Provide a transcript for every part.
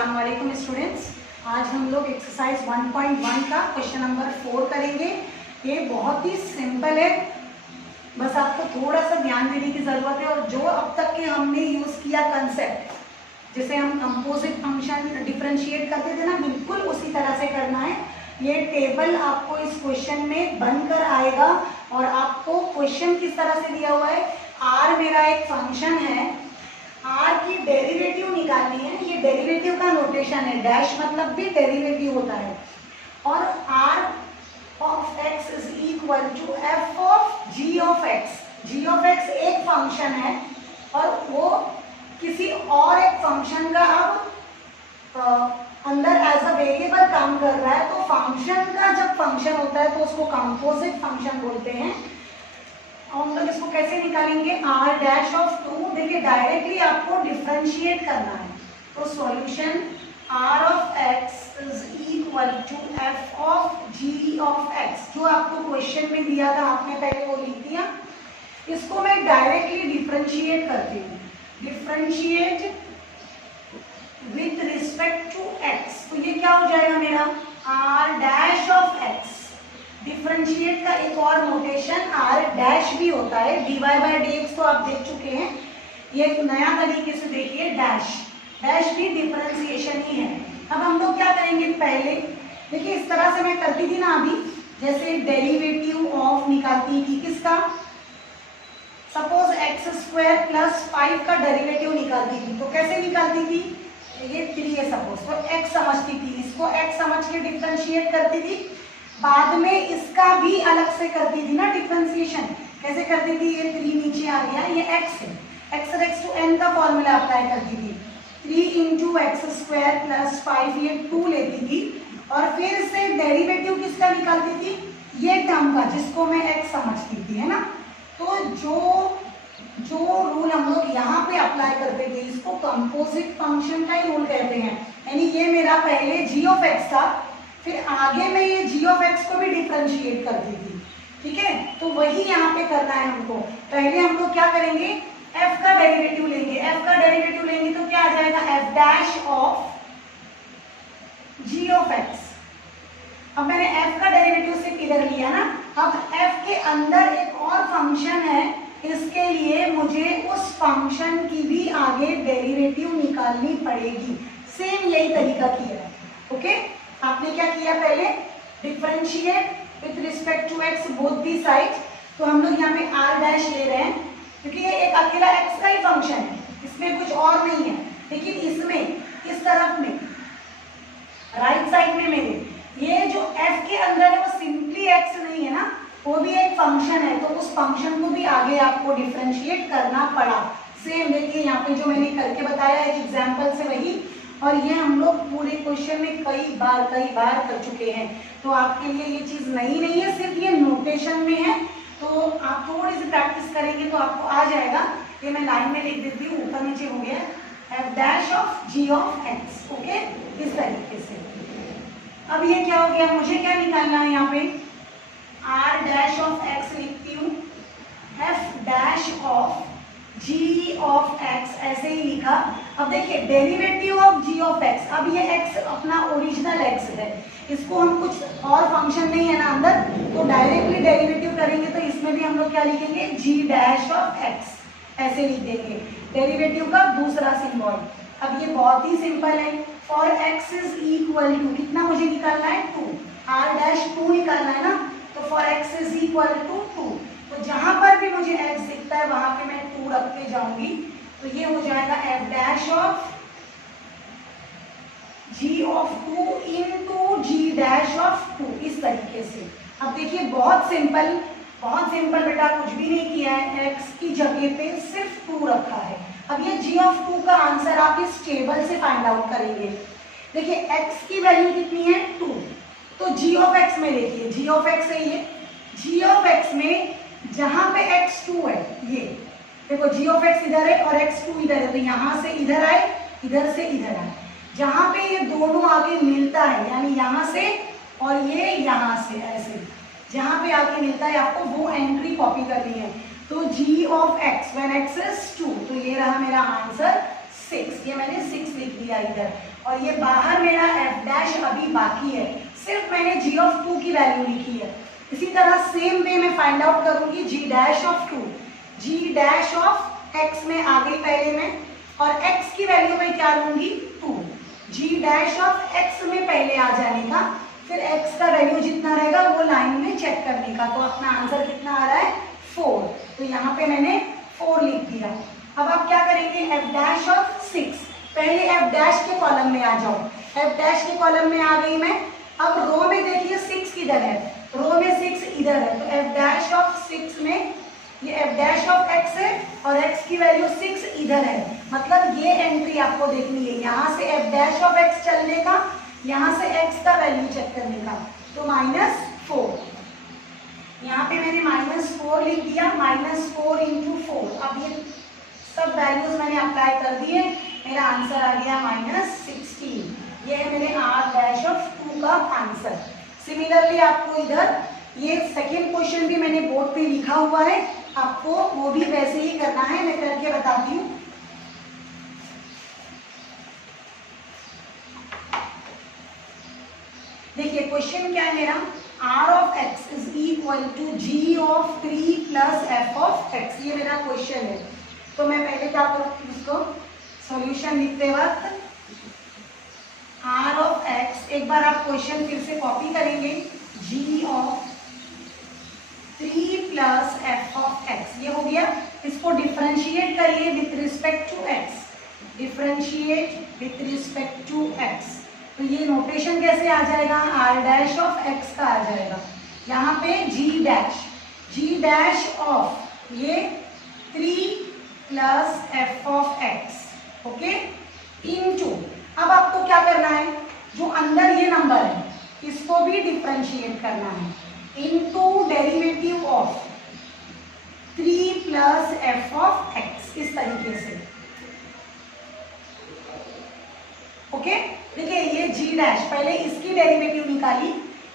अस्सलाम वालेकुम स्टूडेंट्स। आज हम लोग एक्सरसाइज 1.1 का क्वेश्चन नंबर 4 करेंगे। ये बहुत ही सिंपल है, बस आपको थोड़ा सा ध्यान देने की ज़रूरत है। और जो अब तक के हमने यूज़ किया कंसेप्ट, जैसे हम कंपोजिट फंक्शन डिफरेंशिएट करते थे ना, बिल्कुल उसी तरह से करना है। ये टेबल आपको इस क्वेश्चन में बनकर आएगा और आपको क्वेश्चन किस तरह से दिया हुआ है, आर मेरा एक फंक्शन है, आर की डेरिवेटिव निकालनी है। ये डेरिवेटिव का नोटेशन है, डैश मतलब भी डेरिवेटिव होता है। और r of x is equal to f of g of x. G of x एक फंक्शन है और वो किसी और एक फंक्शन का अब अंदर एज अ वेरिएबल काम कर रहा है। तो फंक्शन का जब फंक्शन होता है तो उसको कंपोजिट फंक्शन बोलते हैं। हम लोग इसको कैसे निकालेंगे, आर डैश ऑफ 2। देखिए डायरेक्टली आपको डिफरेंशिएट करना है, तो solution r of x is equal to f of g of x. जो आपको क्वेश्चन में दिया था आपने पहले वो लिख दिया। इसको मैं डायरेक्टली डिफरेंशिएट करती हूँ, differentiate with respect to x. तो ये क्या हो जाएगा मेरा, r dash of x. Differentiate का एक और नोटेशन आर डैश भी होता है, dy बाई dx तो आप देख चुके हैं। ये एक नया तरीके से देखिए, डैश, डैश भी डिफरेंशिएशन ही है। अब हम लोग क्या करेंगे, पहले देखिए इस तरह से मैं करती थी ना अभी, जैसे डेरिवेटिव ऑफ निकालती थी किसका, सपोज एक्स स्क्वायर प्लस 5 का डेरिवेटिव निकालती थी। तो कैसे निकालती थी, ये 3 है सपोज, तो x समझती थी, इसको x समझ के डिफरेंशिएट करती थी। बाद में इसका भी अलग से करती थी ना डिफरेंशिएशन। कैसे करती थी, ये 3 नीचे आ गया, ये x है, x रेक्स टू n का फॉर्मूला अप्लाई करती थी। 3 इंटू एक्स स्क्वायर प्लस 5, ये 2 लेती थी और फिर से डेरिवेटिव किसका निकालती थी, ये टर्म का, जिसको मैं x समझती थी, है ना। तो जो रूल हम लोग यहाँ पे अप्लाई करते थे, इसको कंपोजिट फंक्शन का ही रूल कहते हैं। यानी ये मेरा पहले जी ऑफ एक्स था, फिर आगे में ये जी ऑफ एक्स को भी डिफरेंशिएट करती थी, ठीक है। तो वही यहाँ पे करना है हमको। पहले हम लोग क्या करेंगे, f का डेरिवेटिव लेंगे। f का डेरिवेटिव लेंगे तो क्या आ जाएगा, f dash of g of x। अब मैंने f का डेरिवेटिव से किधर लिया ना, अब f के अंदर एक और फंक्शन है, इसके लिए मुझे उस फंक्शन की भी आगे डेरिवेटिव निकालनी पड़ेगी। सेम यही तरीका किया है, ओके। आपने क्या किया, पहले differentiate with respect to x both the side. तो हम लोग यहाँ पे आर डैश ले रहे हैं क्योंकि ये एक अकेला एक्स का ही फंक्शन है, इसमें कुछ और नहीं है। लेकिन इसमें इस तरफ में राइट साइड में मेरे ये जो एफ के अंदर है वो सिंपली एक्स नहीं है ना, वो भी एक फंक्शन है। तो उस फंक्शन को भी आगे आपको डिफरेंशिएट करना पड़ा। सेम देखिए यहाँ पे जो मैंने करके बताया एक एग्जाम्पल से वही, और ये हम लोग पूरे क्वेश्चन में कई बार कर चुके हैं। तो आपके लिए ये चीज़ नई नहीं है, सिर्फ ये नोटेशन में है। तो आप थोड़ी सी प्रैक्टिस करेंगे तो आपको आ जाएगा। ये मैं लाइन में लिख देती हूँ, ऊपर नीचे हो गया, f dash of g of x, okay, इस तरीके से। अब ये क्या हो गया, मुझे क्या निकालना है यहाँ पे, आर डैश ऑफ एक्स लिखती हूँ, f dash of g of x, ऐसे ही लिखा। अब देखिए derivative of g of x, अब ये एक्स अपना ओरिजिनल एक्स है, इसको हम कुछ और फंक्शन नहीं है ना अंदर, तो डायरेक्टली डेरिवेटिव करेंगे। तो इसमें भी हम लोग क्या लिखेंगे, जी डैश ऑफ एक्स, ऐसे लिख देंगे, डेरिवेटिव का दूसरा सिंबल। अब ये बहुत ही सिंपल है, for x is equal to, कितना मुझे निकालना है, 2, आर डैश 2 निकालना है ना, तो for x is equal to 2। तो जहां पर भी मुझे x दिखता है वहां पे मैं 2 रखते जाऊंगी। तो ये हो जाएगा f dash of g of 2 into g dash of 2, इस तरीके से। अब देखिए बहुत सिंपल बेटा, कुछ भी नहीं किया है, x की जगह पे सिर्फ 2 रखा है। अब ये g ऑफ 2 का आंसर आप इस टेबल से फाइंड आउट करेंगे। देखिए x की वैल्यू कितनी है, 2, तो g ऑफ x में देखिए, g ऑफ x है ये, g ऑफ x में जहां पे x2 है, ये देखो g ऑफ x इधर है और x2 इधर है, तो यहां से इधर आए, इधर से इधर आए। जहां पे ये दोनों आगे मिलता है, यानी यहां से और ये यहां से, ऐसे जहां पे आगे मिलता है आपको वो एंट्री कॉपी करनी है। तो g of x when x is 2, तो ये रहा मेरा आंसर 6, ये मैंने 6 लिख दिया इधर। और ये बाहर मेरा एफ डैश अभी बाकी है, सिर्फ मैंने जी ऑफ 2 की वैल्यू लिखी है। इसी तरह सेम वे में फाइंड आउट करूंगी g dash of 2, g dash of x में आ गई पहले में, और एक्स की वैल्यू में क्या लूंगी 2, जी डैश ऑफ एक्स में पहले आ जाने का, फिर एक्स का वैल्यू जितना रहेगा वो लाइन में चेक करने का। तो अपना आंसर कितना आ रहा है 4, तो यहाँ पे मैंने 4 लिख दिया। अब आप क्या करेंगे, एफ डैश ऑफ 6, पहले एफ डैश के कॉलम में आ जाओ, एफ डैश के कॉलम में आ गई मैं। अब रो में देखिए 6 किधर है, रो में 6 इधर है, तो एफ डैश ऑफ 6 में ये एफ डैश ऑफ एक्स है और एक्स की वैल्यू 6 इधर है, मतलब ये एंट्री आपको देखनी है, यहाँ से एफ डैश ऑफ एक्स चलने का, यहाँ से एक्स का वैल्यू चेक करने का, तो -4। यहाँ पे मैंने -4 लिख दिया, -4 × 4। अब ये सब वैल्यूज मैंने अप्लाई कर दिए, मेरा आंसर आ गया -16। ये है मेरे आर डैश ऑफ 2 का आंसर। सिमिलरली आपको इधर ये सेकेंड क्वेश्चन भी मैंने बोर्ड पे लिखा हुआ है, आपको वो भी वैसे ही करना है, मैं करके बताती हूँ। देखिए क्वेश्चन क्या है मेरा, r of x is equal to g of 3 plus f of x, ये मेरा क्वेश्चन है। तो मैं पहले क्या करूँगी, इसको सॉल्यूशन लिखते वक्त आर ऑफ एक्स, एक बार आप क्वेश्चन फिर से कॉपी करेंगे, g of 3 plus f of x, ये हो गया। इसको डिफरेंशिएट करिए with respect to x, differentiate with respect to x, तो ये नोटेशन कैसे आ जाएगा, आर डैश ऑफ एक्स का आ जाएगा। यहाँ पे जी डैश ऑफ ये 3 plus f of x, okay, into, अब आपको क्या करना है, जो अंदर ये नंबर है इसको भी डिफरेंशिएट करना है, into derivative of 3 plus f of x, इस तरीके से, ओके। देखिए ये जी डैश, पहले इसकी डेरिवेटिव निकाली,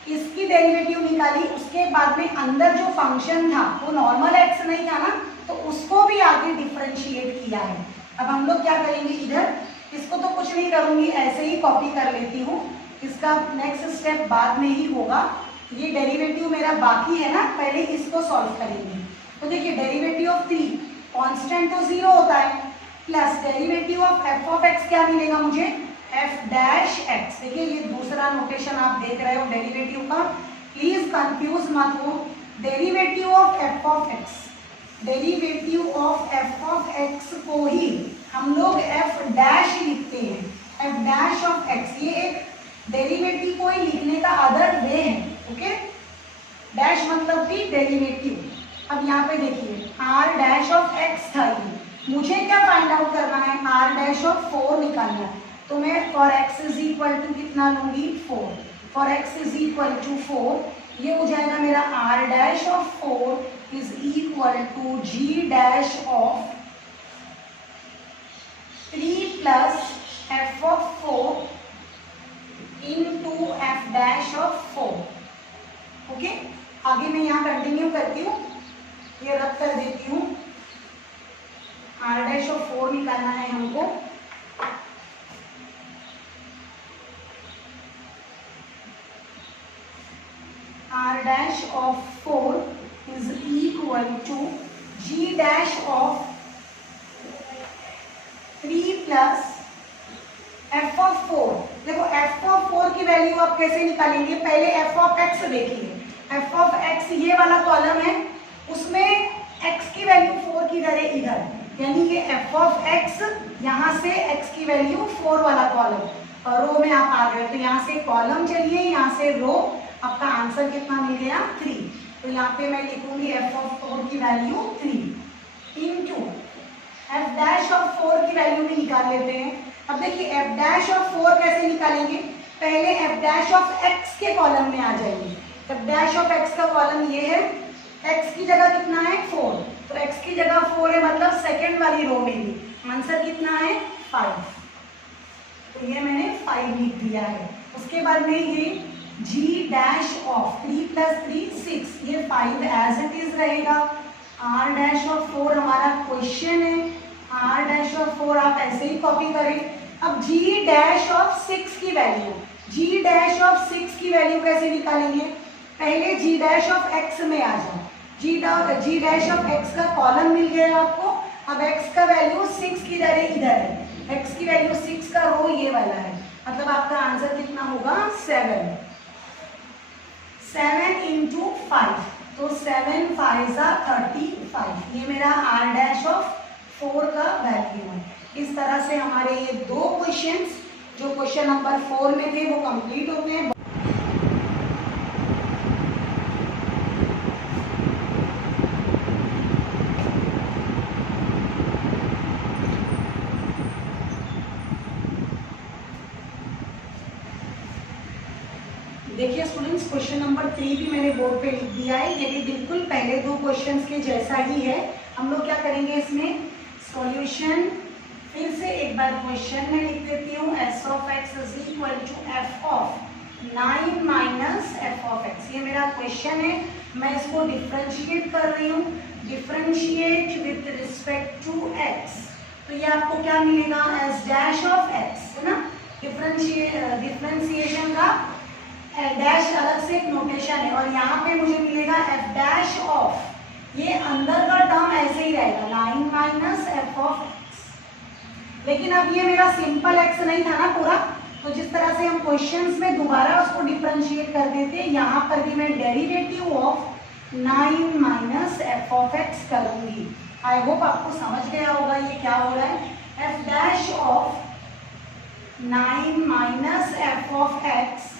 इसकी डेरिवेटिव निकाली, उसके बाद में अंदर जो फंक्शन था वो नॉर्मल एक्स नहीं था ना, तो उसको भी आगे डिफरेंशिएट किया है। अब हम लोग क्या करेंगे, इधर इसको तो कुछ नहीं करूंगी, ऐसे ही कॉपी कर लेती हूँ, इसका नेक्स्ट स्टेप बाद में ही होगा। ये डेरिवेटिव मेरा बाकी है ना, पहले इसको सॉल्व करेंगे। तो देखिए डेरिवेटिव ऑफ 3, कांस्टेंट तो 0 होता है, plus derivative of F of x क्या मिलेगा मुझे, एफ डैश एक्स। देखिए ये दूसरा नोटेशन आप देख रहे हो डेरिवेटिव का, प्लीज कंफ्यूज मत हो। Derivative of F of x, derivative of F of x को ही हम लोग एफ डैश लिखते हैं, एफ डैश ऑफ एक्स, ये एक डेरिवेटिव को ही लिखने का अदर वे है, ओके। डैश मतलब कि डेरिवेटिव। अब यहाँ पे देखिए आर डैश ऑफ एक्स था, ये मुझे क्या फाइंड आउट करना है, आर डैश ऑफ 4 निकालना है, तो मैं for x is equal to कितना लूंगी 4, for x is equal to 4, ये हो जाएगा मेरा r dash of 4 is equal to g dash of 3 plus f of 4 into f dash of 4, okay. आगे मैं यहाँ कंटिन्यू करती हूँ, ये रद्द कर देती हूँ, आर डैश ऑफ 4 निकालना है हमको। R dash of 4 is equal to G dash of 3 plus F of 4। देखो F of 4 की वैल्यू आप कैसे निकालेंगे, पहले F of x देखिए, F of x ये वाला कॉलम है, उसमें x की वैल्यू 4 किधर है, इधर, यानी कि F of x, यहाँ से x की वैल्यू 4 वाला कॉलम, और रो में आप आ गए, तो यहाँ से कॉलम चलिए, यहाँ से रो, आपका आंसर कितना मिल गया 3। तो यहाँ पे मैं लिखूंगी एफ ऑफ 4 की value 3 into f dash of 4 की वैल्यू भी निकाल लेते हैं। अब देखिए एफ डैश ऑफ 4 कैसे निकालेंगे, पहले एफ डैश ऑफ एक्स के कॉलम में आ जाएंगे। एफ डैश ऑफ एक्स का कॉलम ये है, एक्स की जगह कितना है 4, तो एक्स की जगह 4 है, मतलब सेकेंड वाली रो में भी आंसर कितना है 5, तो ये मैंने 5 लिख दिया है। उसके बाद में ये g डैश ऑफ 3 प्लस 3 6, ये 5 एज इट इज रहेगा। r डैश ऑफ 4 हमारा क्वेश्चन है, r डैश ऑफ 4 आप ऐसे ही कॉपी करें। अब जी डैश ऑफ 6 की वैल्यू, जी डैश ऑफ 6 की वैल्यू कैसे निकालेंगे? पहले जी डैश ऑफ एक्स में आ जाओ। जी डैश ऑफ एक्स का कॉलम मिल गया आपको। अब एक्स का वैल्यू 6 किधर है? इधर है। एक्स की वैल्यू 6 का रो ये वाला है, मतलब आपका आंसर कितना होगा? 7। 7 इंटू 5, तो 7 5 35। ये मेरा आर डैश ऑफ 4 का वैल्यू है। इस तरह से हमारे ये दो क्वेश्चंस जो क्वेश्चन नंबर 4 में थे वो कंप्लीट हो गए। देखिए स्टूडेंट्स, क्वेश्चन नंबर 3 भी मैंने बोर्ड पे लिख दिया है। ये भी बिल्कुल पहले दो क्वेश्चंस के जैसा ही है। हम लोग क्या करेंगे इसमें? सॉल्यूशन फिर से एक बार क्वेश्चन में लिख देती हूँ। S of x is equal to f of 9 minus f of x. ये मेरा क्वेश्चन है, मैं इसको डिफ्रेंशिएट कर रही हूँ। Differentiate with respect to x, तो ये आपको क्या मिलेगा? एस डैश ऑफ एक्स, है ना। डिफ्रेंशिएशन का डैश अलग से एक नोटेशन है, और यहाँ पे मुझे मिलेगा एफ डैश ऑफ, ये अंदर का टर्म ऐसे ही रहेगा 9 माइनस एफ ऑफ एक्स। लेकिन अब ये मेरा सिंपल एक्स नहीं था ना पूरा, तो जिस तरह से हम क्वेश्चंस में दोबारा उसको डिफरेंशिएट कर देते हैं, यहाँ पर भी मैं derivative of 9 minus f of x करूंगी। आई होप आपको समझ गया होगा ये क्या हो रहा है। F dash of 9 minus f of x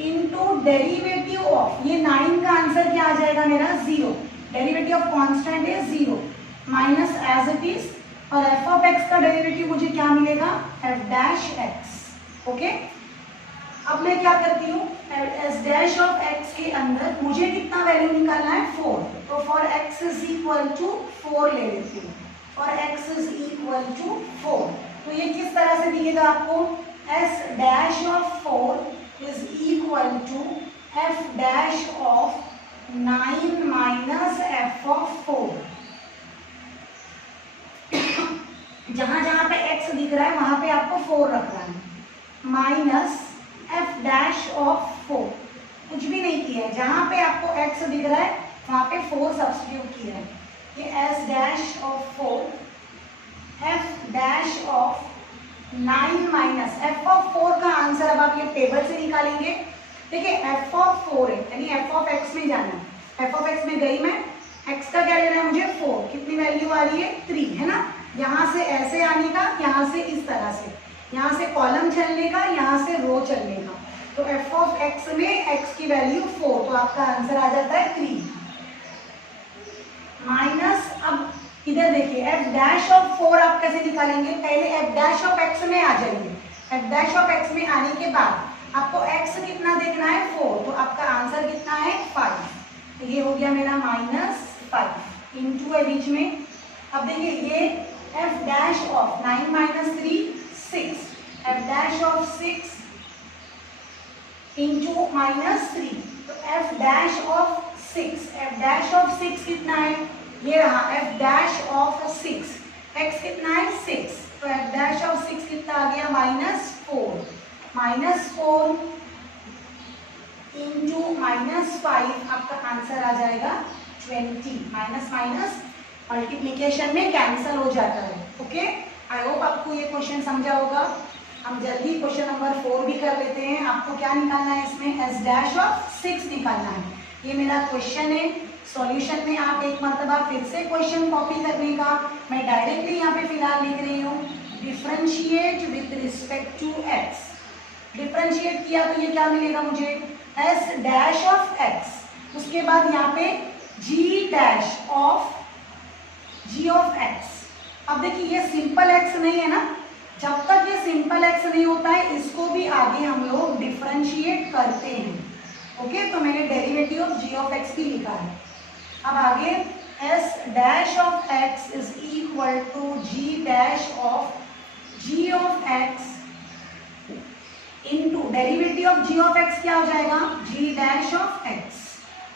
into derivative of, ये 9 का आंसर क्या आ जाएगा मेरा? 0। डेरिवेटिव ऑफ कांस्टेंट है 0 माइनस एज इट इज, और एफ ऑफ एक्स का डेरिवेटिव मुझे क्या मिलेगा? F dash x. ओके, अब मैं क्या करती हूँ? एस डैश ऑफ एक्स के अंदर मुझे कितना वैल्यू निकालना है? 4। तो for x is equal to 4 ले लेती हूँ। For x is equal to 4, तो ये किस तरह से दिखेगा आपको? S dash of 4 is equal to f dash of 9 minus f of 4। जहां जहां पे x दिख रहा है वहां पे आपको 4 रखना है, माइनस f डैश ऑफ 4। कुछ भी नहीं किया है, जहां पे आपको x दिख रहा है वहां पे 4 सब्स्टिट्यूट किया है। ये s dash of 4 f dash of 9 minus f of 4 का आंसर अब आप ये टेबल से निकालेंगे। देखिए एफ ऑफ 4 है, यानी एफ ऑफ एक्स में जाना है। एफ ऑफ एक्स में गई मैं, एक्स का क्या लेना है मुझे? 4। कितनी वैल्यू आ रही है? 3, है ना। यहाँ से ऐसे आने का, यहाँ से इस तरह से, यहाँ से कॉलम चलने का, यहाँ से रो चलने का। तो एफ ऑफ एक्स में एक्स की वैल्यू 4, तो आपका आंसर आ जाता है 3 माइनस। अब इधर देखिए एफ डैश ऑफ 4 आप कैसे निकालेंगे? पहले एफ डैश ऑफ एक्स में आ जाइए। एफ डैश ऑफ एक्स में आने के बाद आपको एक्स कितना देखना है? 4, तो आपका आंसर कितना है? 5। तो ये हो गया मेरा माइनस 5 इंटू है बीच में। अब देखिए ये F dash of 9 minus 3 6, F dash of 6 into minus 3, तो F dash of 6, F dash of 6 कितना है? ये रहा एफ डैश ऑफ 6, एक्स कितना है? 6, तो एफ डैश ऑफ 6 कितना आ गया? माइनस 4। माइनस 4 इंटू माइनस 5, आपका आंसर आ जाएगा 20। माइनस माइनस मल्टीप्लीकेशन में कैंसिल हो जाता है। ओके, आई होप आपको ये क्वेश्चन समझा होगा। हम जल्दी क्वेश्चन नंबर 4 भी कर लेते हैं। आपको क्या निकालना है इसमें? एस डैश ऑफ 6 निकालना है। ये मेरा क्वेश्चन है। सॉल्यूशन में आप एक मरतबा फिर से क्वेश्चन कॉपी करने का, मैं डायरेक्टली यहाँ पे फिलहाल लिख रही हूँ। Differentiate with respect to x. Differentiate किया तो ये क्या मिलेगा मुझे? एस डैश ऑफ एक्स, उसके बाद यहाँ पे g dash of g of x. अब देखिए ये सिंपल एक्स नहीं है ना, जब तक ये सिंपल एक्स नहीं होता है इसको भी आगे हम लोग डिफरेंशिएट करते हैं। ओके, तो मैंने derivative of g of x भी लिखा है। अब आगे s dash of x is equal to g dash of g of x into derivative of g of x क्या हो जाएगा? G dash of x.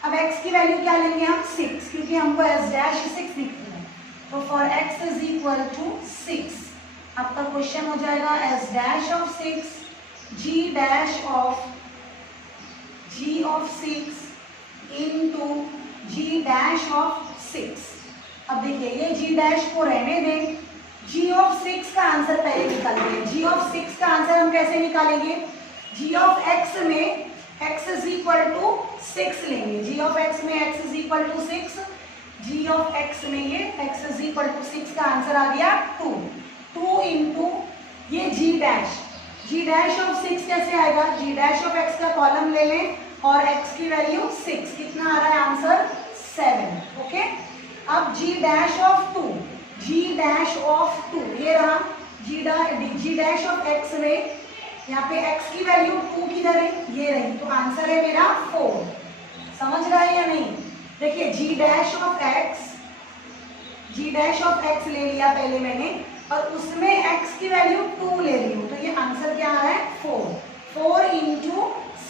अब एक्स की वैल्यू क्या लेंगे हम? 6, क्योंकि हमको एस डैश 6 लिखना है। तो for x is equal to 6 आपका क्वेश्चन हो जाएगा s dash of 6 g dash of g(6) into g dash of 6। अब देखिए ये जी डैश को रहने दें, g(6) का आंसर पहले निकालेंगे। g(6) का आंसर हम कैसे निकालेंगे? g(x) में x इज इक्वल टू 6 लेंगे। g(x) में x is equal to 6, g(x) में ये x इज इक्वल टू 6 का आंसर आ गया 2 इंटू ये g डैश ऑफ 6 कैसे आएगा? g डैश ऑफ x का कॉलम ले लें और x की वैल्यू 6, कितना आ रहा है आंसर? 7। ओके, अब g डैश ऑफ 2 ये रहा g डैश ऑफ x में, यहाँ पे x की वैल्यू 2 किधर है? ये रही, तो आंसर है मेरा 4। समझ रहा है या नहीं? देखिए g डैश ऑफ x ले लिया पहले मैंने, और उसमें x की वैल्यू 2 ले रही हूँ, तो ये आंसर क्या है? 4 इंटू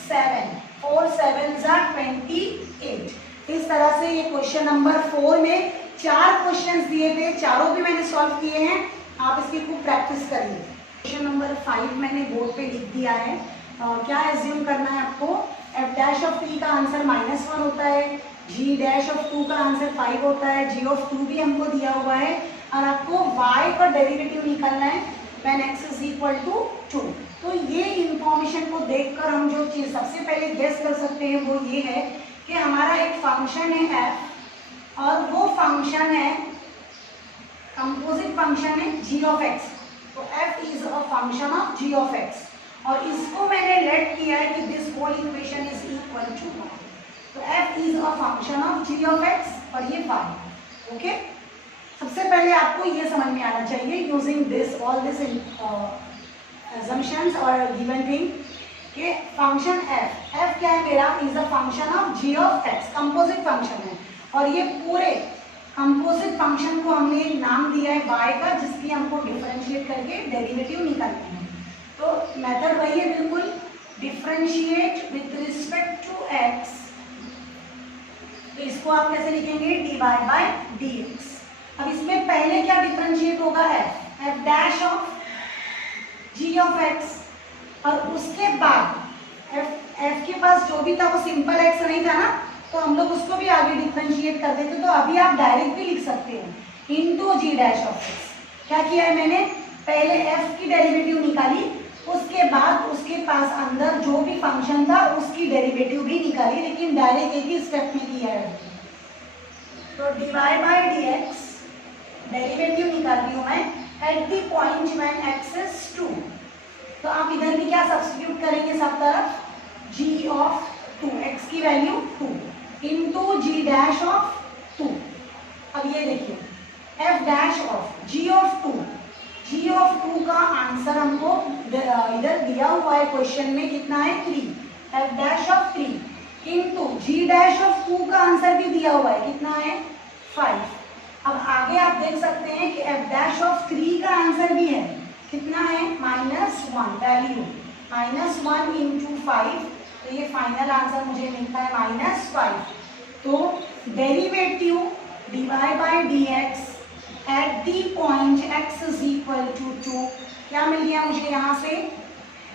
7, 4 7s are 28। इस तरह से ये क्वेश्चन नंबर 4 में 4 क्वेश्चंस दिए थे, चारों भी मैंने सॉल्व किए हैं। आप इसकी खूब प्रैक्टिस करिए। क्वेश्चन नंबर 5 मैंने बोर्ड पे लिख दिया है। क्या एज्यूम करना है आपको? f डैश ऑफ 3 का आंसर -1 होता है, g डैश ऑफ 2 का आंसर 5 होता है, g ऑफ 2 भी हमको दिया हुआ है, और आपको y का डेरिवेटिव निकालना है when x is equal to 2। तो ये इंफॉर्मेशन को देखकर हम जो चीज सबसे पहले गेस कर सकते हैं वो ये है कि हमारा एक फंक्शन है f, और वो फंक्शन है कंपोजिट फंक्शन है g ऑफ x। तो f is a function of g of x, और इसको मैंने लेट किया है कि this whole equation is equal to y। तो f is a function of g of x और ये y। ओके, सबसे पहले आपको ये समझ में आना चाहिए using this all this assumptions और given thing कि फंक्शन f क्या है मेरा? Is a function of g of x, composite function है, और ये पूरे कंपोजिट फंक्शन को हमने नाम दिया है y का, जिसकी हमको डिफरेंशिएट करके डेरिवेटिव निकालना है। तो मेथड वही है बिल्कुल, differentiate with respect to x। तो इसको आप कैसे लिखेंगे? dy by dx। अब इसमें पहले क्या डिफरेंशिएट होगा? f dash of g of x, और उसके बाद f के पास जो भी था वो सिंपल x नहीं था ना, तो हम लोग उसको भी आगे डिफरेंशिएट कर देते। तो अभी आप डायरेक्ट भी लिख सकते हैं into g dash of x। क्या किया है मैंने? पहले f की डेरिवेटिव निकाली, उसके बाद उसके पास अंदर जो भी फंक्शन था उसकी डेरिवेटिव भी निकाली, लेकिन डायरेक्ट एक ही स्टेप में किया है। तो dy बाय dx डेरिवेटिव निकाल रही हूँ मैं at the point when x is 2। तो आप इधर भी क्या सब्स्टिट्यूट करेंगे? सब तरफ g ऑफ 2, x की value 2 into g dash of 2। अब ये देखिए f dash of g of 2 का आंसर हमको इधर दिया हुआ है क्वेश्चन में, कितना है? 3, f dash of 3 into g dash of 2 का आंसर भी दिया हुआ है, कितना है? 5। अब आगे आप देख सकते हैं कि f डैश ऑफ 3 का आंसर भी है, कितना है? -1, वैल्यू -1 इंटू 5, तो ये फाइनल आंसर मुझे मिलता है -5। तो derivative dy by dx at the point x is equal to 2 क्या मिल गया मुझे यहाँ से?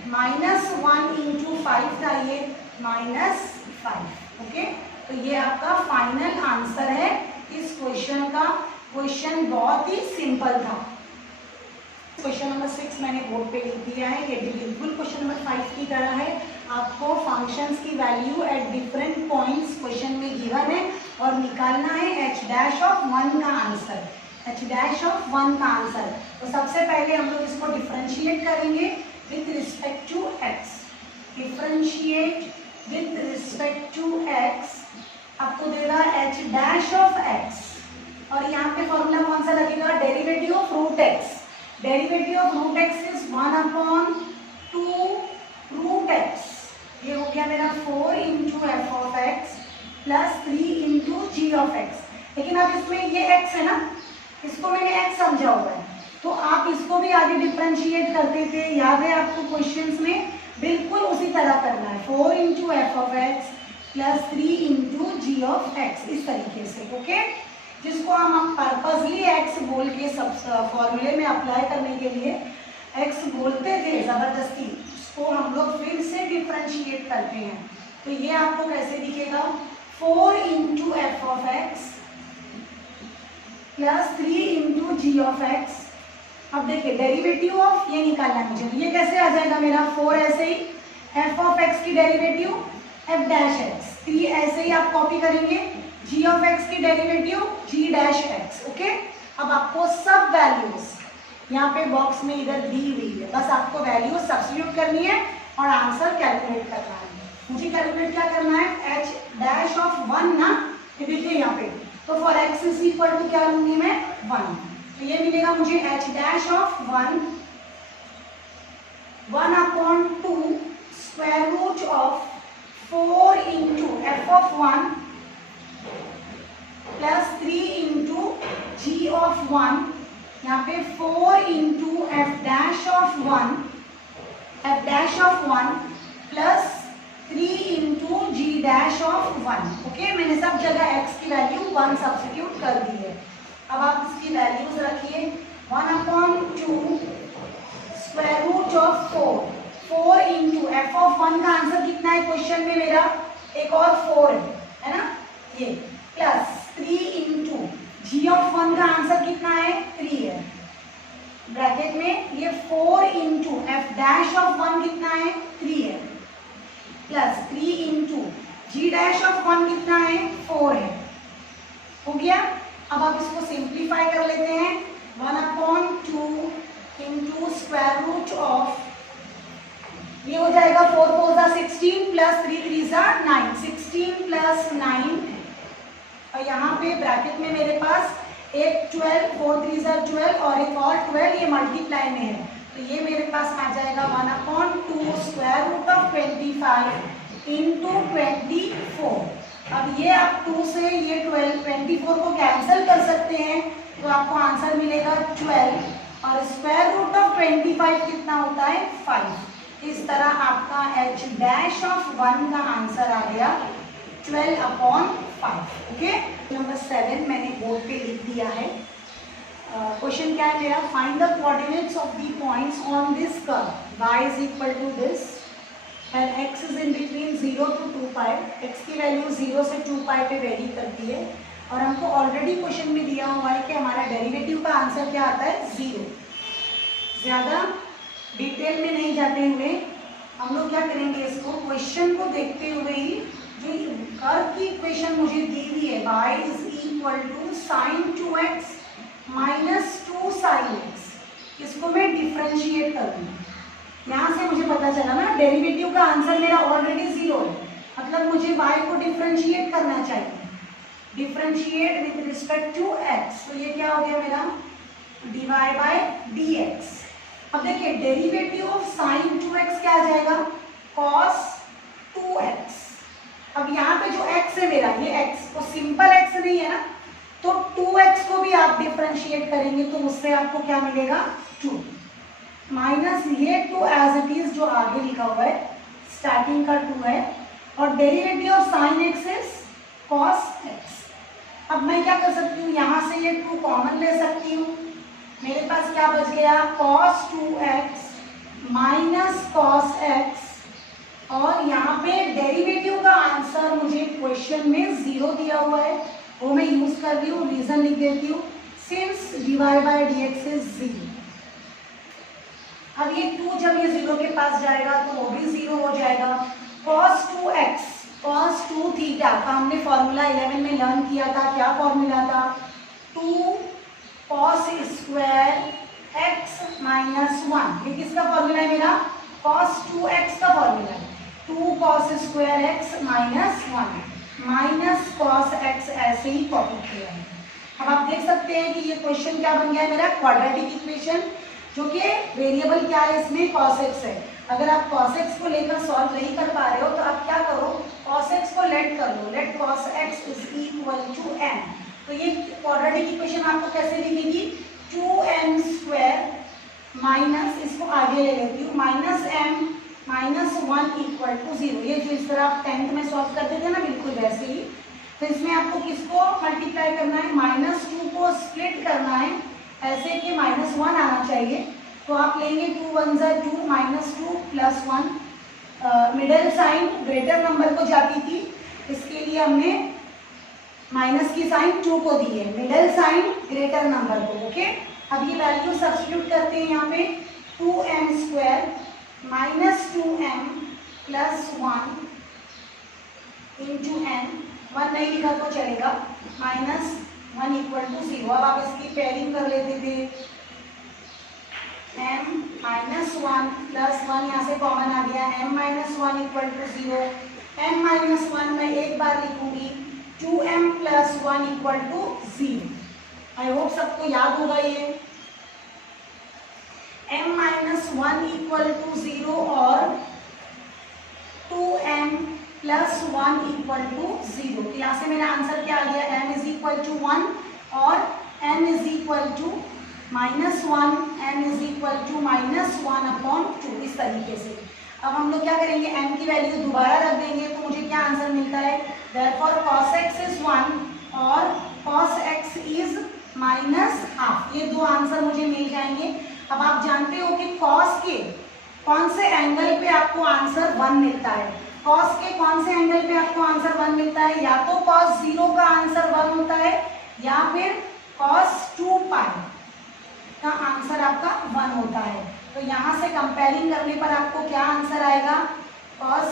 -1 इंटू 5 था ये, -5। ओके, तो ये आपका फाइनल आंसर है इस क्वेश्चन का। क्वेश्चन बहुत ही सिंपल था। क्वेश्चन नंबर 6 मैंने बोर्ड पे लिख दिया है, ये भी बिल्कुल क्वेश्चन नंबर 5 की तरह है। आपको फंक्शंस की value at different points question में गिवन है और निकालना है h डैश ऑफ 1 का आंसर, h डैश ऑफ 1 का आंसर। तो सबसे पहले हम लोग इसको डिफरेंशिएट करेंगे with respect to x। Differentiate with respect to x आपको देगा h डैश ऑफ x, और यहाँ पे फॉर्मूला कौन सा लगेगा? Derivative of root x। Derivative of root x is 1/2 root x। ये हो गया मेरा 4 into f of x plus 3 into g of x. लेकिन अब इसमें ये x है ना, इसको मैंने x समझा हुआ है, तो आप इसको भी आगे डिफरेंशिएट करते थे, याद है आपको क्वेश्चंस में? बिल्कुल उसी तरह करना है, 4 into f of x plus 3 into g of x, इस तरीके से। ओके, जिसको हम पर्पसली एक्स बोल के सब फॉर्मूले में अप्लाई करने के लिए एक्स बोलते थे ज़बरदस्ती, उसको हम लोग फिर से डिफ्रेंशिएट करते हैं। तो ये आपको कैसे दिखेगा, 4 into f of x plus 3 into g of x. अब देखिए डेरिवेटिव ऑफ ये निकालना है मुझे, ये कैसे आ जाएगा मेरा 4 ऐसे ही, एफ ऑफ एक्स की डेरिवेटिव एफ डैश एक्स, 3 ऐसे ही आप कॉपी करेंगे, जी ऑफ एक्स की डेरिवेटिव जी डैश एक्स। ओके, अब आपको सब वैल्यूज यहाँ पे बॉक्स में इधर दी हुई है, बस आपको वैल्यू सब्स्टिट्यूट करनी है और आंसर कैलकुलेट करना है। मुझे कैलकुलेट क्या करना है, एच डैश ऑफ 1 ना, ये देखिए यहाँ पे, तो for x is equal to क्या लूंगी मैं 1, तो ये मिलेगा मुझे h dash of 1/2 square root of 4 into f of 1 plus 3 into g of 1, यहाँ पे 4 into f dash of 1 plus 3 into g dash of 1। Okay, मैंने सब जगह x की वैल्यू 1 सब्स्टिट्यूट कर दी है। अब आप इसकी वैल्यूज रखिए, 1/2 square root of 4 into f of 1 का आंसर कितना है क्वेश्चन में मेरा, एक और 4 है ना, ये प्लस 3 इंटू जी ऑफ 1 का आंसर कितना है 3 है, ब्रैकेट में ये 4 इंटू एफ डैश ऑफ 1 कितना है 3 है, plus 3 into g dash of 1 कितना है 4 है। हो गया। अब आप इसको सिंप्लीफाई कर लेते हैं, 1/2 इंटू स्क्वायर रूट ऑफ, ये हो जाएगा 4 4 जा 16 प्लस 3 3 जा 9, 16 प्लस 9, और यहाँ पे ब्रैकेट में मेरे पास एक 12, 4 3 जा 12 और एक और 12, ये मल्टीप्लाई में है, तो ये मेरे पास आ जाएगा 1/2 स्क्वायर रूट ऑफ 25 इंटू 24। अब ये आप 2 से ये 12 24 को कैंसिल कर सकते हैं, तो आपको आंसर मिलेगा 12, और स्क्वायर रूट ऑफ 25 कितना होता है 5। इस तरह आपका h डैश ऑफ 1 का आंसर आ गया 12/5। ओके, नंबर 7 मैंने बोर्ड पे लिख दिया है। क्वेश्चन क्या है मेरा, find the coordinates of the points on this curve y is equal to this and x is in between 0 to 2π। x की वैल्यू 0 से 2π पे वेरी करती है, और हमको ऑलरेडी क्वेश्चन में दिया हुआ है कि हमारा डेरिवेटिव का आंसर क्या आता है 0। ज़्यादा डिटेल में नहीं जाते हुए हम लोग क्या करेंगे, इसको क्वेश्चन को देखते हुए ही जो कर्व की इक्वेशन मुझे दी हुई है y is equal to sin 2x minus 2 sin x, इसको मैं डिफ्रेंशिएट करूँगी। यहाँ से मुझे पता चला ना डेरिवेटिव का आंसर मेरा ऑलरेडी 0 है, मतलब मुझे y को डिफ्रेंशिएट करना चाहिए, differentiate with respect to x, तो ये क्या हो गया मेरा dy/dx। अब देखिए डेरिवेटिव ऑफ sin 2x क्या आ जाएगा cos 2x। अब यहाँ पे जो x है मेरा, ये x को सिंपल x नहीं है ना, तो 2x को भी आप डिफ्रेंशिएट करेंगे तो उससे आपको क्या मिलेगा 2 माइनस ये 2 एज इट इज जो आगे लिखा हुआ है, स्टार्टिंग का 2 है, और derivative of sin x is cos x। अब मैं क्या कर सकती हूँ, यहाँ से ये 2 कॉमन ले सकती हूँ, मेरे पास क्या बच गया cos 2x minus cos x, और यहाँ पे डेरिवेटिव का आंसर मुझे क्वेश्चन में 0 दिया हुआ है, वो मैं यूज कर रही हूँ, रीजन लिख देती हूँ, सिंस dy/dx इज 0। अब ये 2 जब ये 0 के पास जाएगा तो वो भी 0 हो जाएगा। cos 2x cos 2 थीटा का हमने फॉर्मूला 11 में लर्न किया था, क्या फॉर्मूला था 2 cos स्क्वायर x माइनस 1। ये किसका फॉर्मूला है मेरा cos 2x का फॉर्मूला है, 2 cos square x minus 1 minus cos x, ऐसे ही कॉपी किया है। अब आप देख सकते हैं कि ये क्वेश्चन क्या बन गया है मेरा क्वाड्रेटिक इक्वेशन, जो कि वेरिएबल क्या है इसमें cos x है। अगर आप cos x को लेकर सॉल्व नहीं कर पा रहे हो तो आप क्या करो, cos x को लेट कर लो, let cos x is equal to n। तो ये क्वाड्रेटिक इक्वेशन आपको कैसे दिखेगी 2n स्क्वायर माइनस, इसको आगे ले लेती हूँ, minus m minus 1 equal to 0। ये जो इस तरह आप 10th में सॉल्व करते थे ना, बिल्कुल वैसे ही तो इसमें आपको किसको मल्टीप्लाई करना है, -2 को स्प्लिट करना है ऐसे कि -1 आना चाहिए। तो आप लेंगे 2 1 ज़ा 2, -2 + 1, मिडिल साइन ग्रेटर नंबर को जाती थी, इसके लिए हमने माइनस की साइन 2 को दी है, मिडिल साइन ग्रेटर नंबर को। ओके, अब ये वैल्यू सब्स्टिट्यूट करते हैं यहाँ पे, 2m² -2m + 1 × n, 1 नहीं लिखा तो चलेगा, -1 = 0। अब आप इसकी पेयरिंग कर लेते थे, m -1 + 1 यहाँ से कॉमन आ गया, m - 1 = 0, m - 1 मैं एक बार लिखूंगी, 2m + 1 = 0। आई होप सबको याद होगा ये, m - 1 = 0 और 2m + 1 = 0। तो यहाँ से मेरा आंसर क्या आ गया, m = 1 और n = -1, m = -1/2, इस तरीके से। अब हम लोग क्या करेंगे, m की वैल्यू दोबारा रख देंगे, तो मुझे क्या आंसर मिलता है, therefore cos x is 1 और cos x is -1/2, ये दो आंसर मुझे मिल जाएंगे। अब आप जानते हो कि cos के कौन से एंगल पे आपको आंसर 1 मिलता है, cos के कौन से एंगल पे आपको आंसर 1 मिलता है, या तो cos 0 का आंसर 1 होता है या फिर cos 2π का आंसर आपका 1 होता है। तो यहाँ से कंपेयरिंग करने पर आपको क्या आंसर आएगा, cos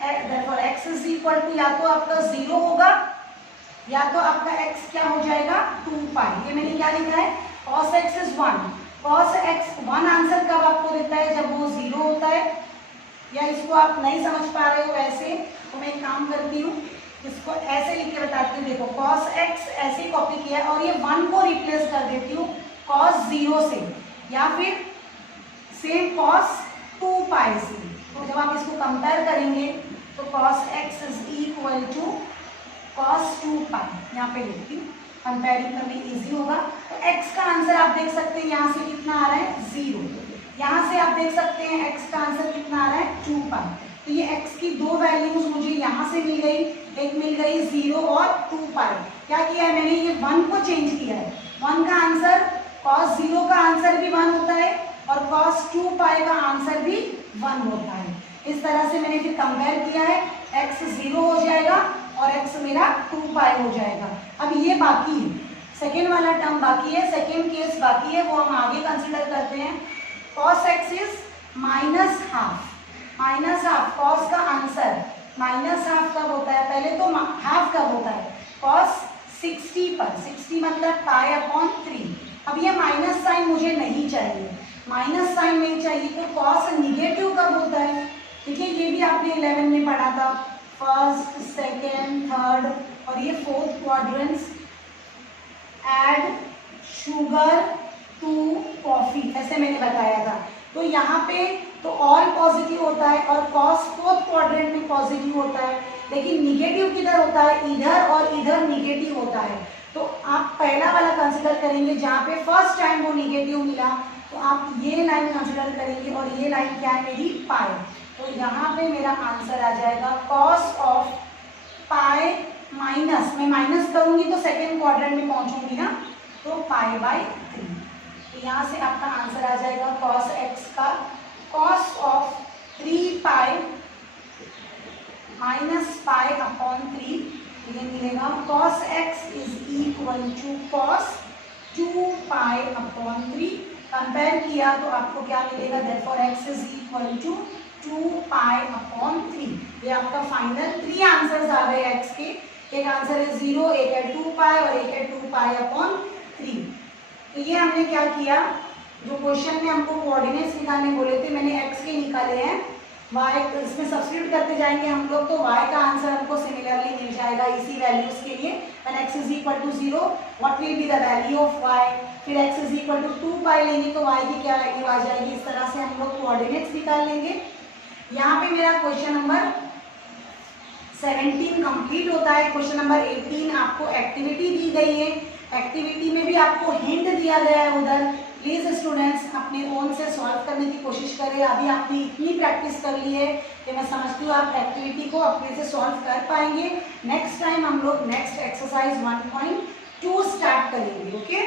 x = या तो आपका 0 होगा या तो आपका x क्या हो जाएगा, 2π। ये मैंने क्या लिखा है, cos x is 1, cos x 1 answer कब आपको देता है, जब वो 0 होता है। या इसको आप नहीं समझ पा रहे हो ऐसे, तो मैं एक काम करती हूँ, इसको ऐसे लिख के बताती हूँ। देखो cos x ऐसे कॉपी किया है और ये 1 को रिप्लेस कर देती हूँ cos 0 से, या फिर सेम cos 2π से। तो जब आप इसको कंपेयर करेंगे तो cos x = cos 2π, यहाँ पे लिखती हूँ, कंपेयरिंग करने इजी होगा। तो x का आंसर आप देख सकते हैं यहाँ से कितना आ रहा है, 0। यहाँ से आप देख सकते हैं x का आंसर कितना आ रहा है, 2π। तो ये x की दो वैल्यूज मुझे यहाँ से मिल गई, एक मिल गई 0 और 2π। क्या किया है मैंने, ये 1 को चेंज किया है, 1 का आंसर cos 0 का आंसर भी 1 होता है और cos 2π का आंसर भी 1 होता है। इस तरह से मैंने फिर कंपेयर किया है, x 0 हो जाएगा और x मेरा 2π हो जाएगा। अब ये बाकी है, सेकेंड वाला टर्म बाकी है, सेकेंड केस बाकी है, वो हम आगे कंसिडर करते हैं। cos x is -1/2, cos का आंसर -1/2 कब होता है, पहले तो हाफ कब होता है, cos 60 पर, 60 मतलब π/3। अब ये माइनस साइन मुझे नहीं चाहिए, माइनस साइन नहीं चाहिए, तो cos निगेटिव कब होता है, देखिए ये भी आपने 11 में पढ़ा था, फर्स्ट सेकेंड थर्ड और ये fourth quadrants, add sugar to coffee, ऐसे मैंने बताया था। तो यहाँ पे तो ऑल पॉजिटिव होता है और cos फोर्थ क्वाड्रेंट में पॉजिटिव होता है, लेकिन निगेटिव किधर होता है, इधर और इधर निगेटिव होता है। तो आप पहला वाला कंसिडर करेंगे जहाँ पे फर्स्ट टाइम वो निगेटिव मिला, तो आप ये लाइन कंसिडर करेंगे और ये लाइन क्या है मेरी, पाई। तो यहाँ पे मेरा आंसर आ जाएगा cos ऑफ पाई माइनस, मैं माइनस करूँगी तो सेकेंड क्वाड्रेंट में पहुँचूंगी ना, तो π/3। तो यहाँ से आपका आंसर आ जाएगा cos x का cos ऑफ 3π - π/3, ये मिलेगा cos x = cos 2π/3। कंपेयर किया तो आपको क्या मिलेगा, therefore x = 2π/3। ये आपका फाइनल 3 आंसर्स आ गए x के, एक आंसर है 0, एक है 2π और एक है 2π/3। तो ये हमने क्या किया, जो क्वेश्चन में हमको कोऑर्डिनेट्स निकालने बोले थे, मैंने x के निकाले हैं, y इसमें सब्स्टिट्यूट करते जाएंगे हम लोग, तो y का आंसर हमको सिमिलरली मिल जाएगा इसी वैल्यूज के लिए। when x = 0 what will be the value of y, फिर x = 2π लेंगे तो y की क्या वैल्यू आ जाएगी, इस तरह से हम लोग कोऑर्डिनेट्स निकाल लेंगे। यहाँ पे मेरा क्वेश्चन नंबर 17 कंप्लीट होता है। क्वेश्चन नंबर 18 आपको एक्टिविटी दी गई है, एक्टिविटी में भी आपको हिंट दिया गया है उधर। प्लीज स्टूडेंट्स अपने ओन से सॉल्व करने की कोशिश करें। अभी आपने इतनी प्रैक्टिस कर ली है कि मैं समझती हूँ आप एक्टिविटी को अपने से सॉल्व कर पाएंगे। नेक्स्ट टाइम हम लोग नेक्स्ट एक्सरसाइज 1.2 स्टार्ट करेंगे। ओके।